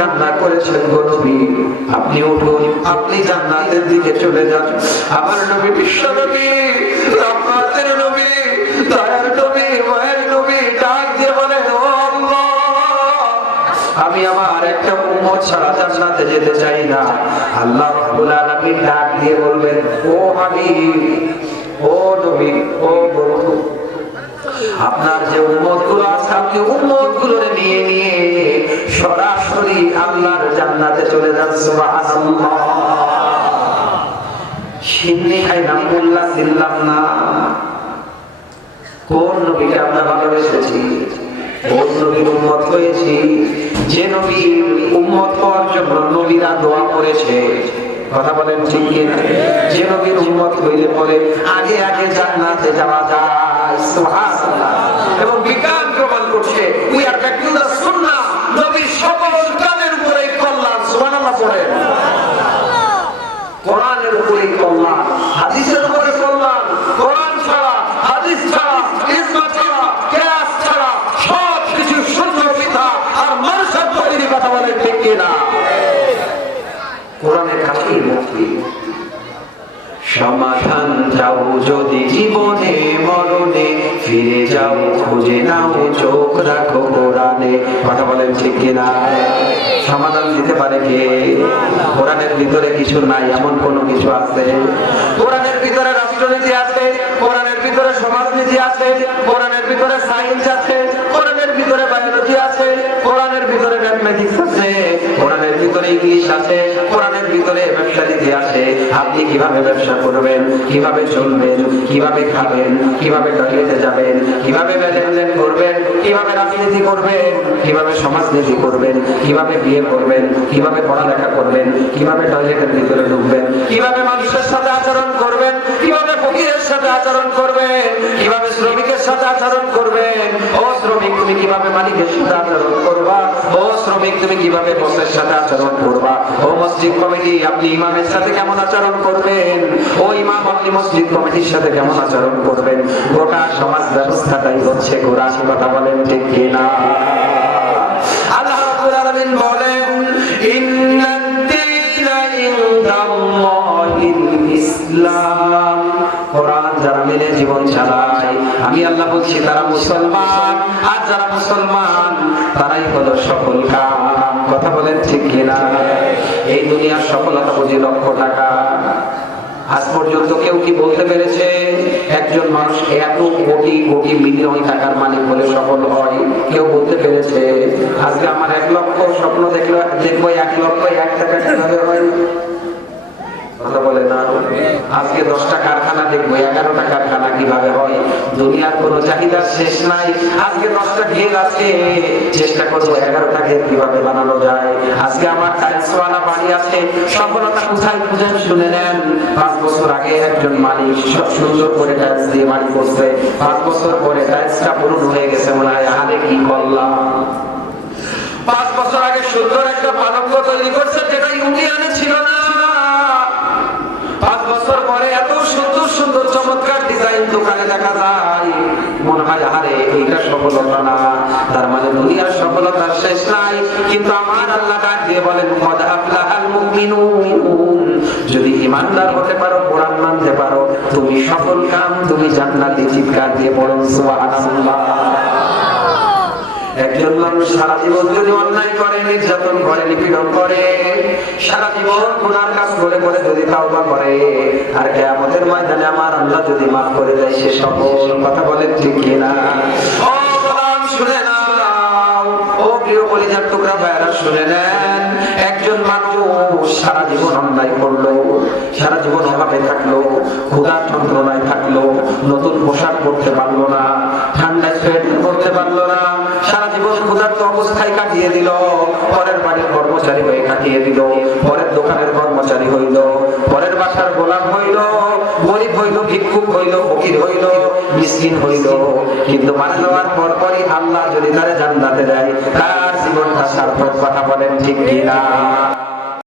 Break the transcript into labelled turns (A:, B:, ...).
A: কান্না করেছেন গো নবী, আপনি উঠুন, আপনি জান্নাতের দিকে চলে যান। আমার নবী বিশ্ব নবী রহমাতের নবী, দয়ার নবী, মায়ের নবী, ডাক দিয়ে বলে, ও আমি আমার একটা উম্মত ছাড়া জান্নাতে যেতে চাই না। আল্লাহ রাব্বুল আলামিন ডাক দিয়ে বলবেন, ও হাবিব সিন্নি খাইলাম মোল্লা কোন কোন দোয়া করেছে। বলেন ঠিক কি যে নবীর উম্মত হইলে পরে আগে আগে জান্নাতে যাওয়া যায় সুবহানাল্লাহ এবং বিজ্ঞান প্রমাণ করছে we are back to the সুন্নাহ নবীর সকল কামের উপরে কল্যাণ সুবহানাল্লাহ পড়ে কোরআনের উপরে কল্যাণ হাদিসের উপরে কল্যাণ কোরআন ছাড়া হাদিস ছাড়া ইসমা ছাড়া কেয়াস ছাড়া সব কিছু শূন্য পিতা আর মানুষের তৈরি কথা বলে ঠিক কিনা কোরআনের কাছেই মুক্তি সমাধান যাও যদি জীবনে মরণে ফিরে যাও, খুঁজে নাও, চোখ রাখো কোরআনে। কথা বলেন ঠিক কিনা? সমাধান দিতে পারে কে? কোরআনের ভিতরে কিছু নাই, এমন কোনো কিছু আছে? কোরআনের ভিতরে রাষ্ট্রনীতি আছে, কোরআনের ভিতরে সমাজনীতি আছে, কোরআনের ভিতরে সায়েন্স আছে, কোরআনের ভিতরে বায়োলজি আছে, কোরআনের ভিতরে ম্যাথমেটিক্স আছে কোরআনের ভিতরে ইংলিশ আছে কোরআনের ভিতরে ব্যবসা নীতি আছে আপনি কীভাবে ব্যবসা করবেন, কীভাবে চলবেন, কীভাবে খাবেন, কীভাবে টয়লেটে যাবেন, কীভাবে লেনদেন করবেন, কীভাবে রাজনীতি করবেন, কীভাবে সমাজনীতি করবেন, কীভাবে বিয়ে করবেন, কীভাবে পড়ালেখা করবেন, কীভাবে টয়লেটের ভিতরে ঢুকবেন, কীভাবে মানুষের সাথে আচরণ করবেন, কীভাবে ফকিরের সাথে আচরণ করবেন সাথে আচরণ করবেন ও শ্রমিক, তুমি কীভাবে মালিকের সাথে আচরণ করবা? ও শ্রমিক, তুমি কীভাবে বসের সাথে আচরণ করবা? ও মসজিদ কমিটি, আপনি ইমামের সাথে কেমন আচরণ করবেন? ও ইমাম, আপনি মসজিদ কমিটির সাথে কেমন আচরণ করবেন? গোটা সমাজ ব্যবস্থাটাই হচ্ছে কোরআন কথা বলেন ঠিক কিনা? আল্লাহ বলেন ইন্নাদ-দীনা ইসলাম। কোরআন যারা মেনে জীবন চালায়, আমি আল্লাহ বলছি, তারা মুসলমান। আর যারা মুসলমান, তারাই হলো সফল কথা বলেন ঠিক কিনা? এই দুনিয়ার সফলতা বুঝি লক্ষ টাকা। আজ পর্যন্ত কেউ কি বলতে পেরেছে, একজন মানুষ এত কোটি কোটি মিলিয়ন টাকার মালিক হলে সফল হয়? কেউ বলতে পেরেছে, আজকে আমার এক লক্ষ স্বপ্ন দেখল, দেখব এক লক্ষ এক টাকা কীভাবে হয়? আজকে দশটা কারখানা দেখব, এগারোটা কারখানা কীভাবে হয়? দুনিয়ার কোনো চাহিদার শেষ নাই। আজকে দশটা ঘের আছে, চেষ্টা করব এগারোটা ঘের কীভাবে বানানো যায়। আজকে আমার টাইলসওয়ালা বাড়ি আছে, সফলতা কোথায় খুঁজেন শুনে নেন। পাঁচ বছর আগে একজন মালিক সব সুন্দর করে টাইলস দিয়ে বাড়ি করছে। পাঁচ বছর পরে টাইলসটা পূরণ হয়ে গেছে মনে হয় আরে কি করলাম? পাঁচ বছর আগে সুন্দর একটা পালঙ্ক তৈরি করছে, যেটা ইউনিয়নে ছিল না। দেখা যায়। মনে হয় আরে এইটা সফলতা না। তার মানে দুনিয়ার সফলতার শেষ নাই। কিন্তু আমার আল্লাহ দিয়ে বলেন যদি ইমানদার হতে পারো, কোরআন মানতে পারো, তুমি সফল কাম, তুমি জান্নাতি চিৎকার দিয়ে বলুন, সুবহানাল্লাহ। একজন মানুষ সারা জীবন যদি অন্যায় করে, নির্যাতন করে, নিপীড়ন করে, সারা জীবন গুনার কাজ করে করে যদি তাওবা করে, আর কেয়ামতের ময়দানে আমার আল্লাহ যদি মাফ করে দেয়, সে সকল কথা বলে ঠিক কিনা? ও শুনে নাও। ও প্রিয় কলিজার টুকরা ভাইরা শুনে মানুষ সারা জীবন অন্যায় করল, সারা জীবন অভাবে থাকল ক্ষুধার্ত নতুন পোশাক পরতে পারল না, ঠান্ডায় সোয়েটার পরতে পারল না, সারা জীবন ক্ষুধার্ত অবস্থায় কাটিয়ে দিল, পরের বাড়ির কর্মচারী হয়ে কাটিয়ে দিল, পরের দোকানের কর্মচারী হইল, পরের বাসার গোলাম হইল, গরিব হইল, ভিক্ষুক হইল, ফকির হইল, মিসকিন হইল, কিন্তু মারা যাওয়ার পর পরই আল্লাহ যদি তারে জান্নাতে দেয়, তার জীবনটা সার্থক কথা বলেন ঠিক কিনা?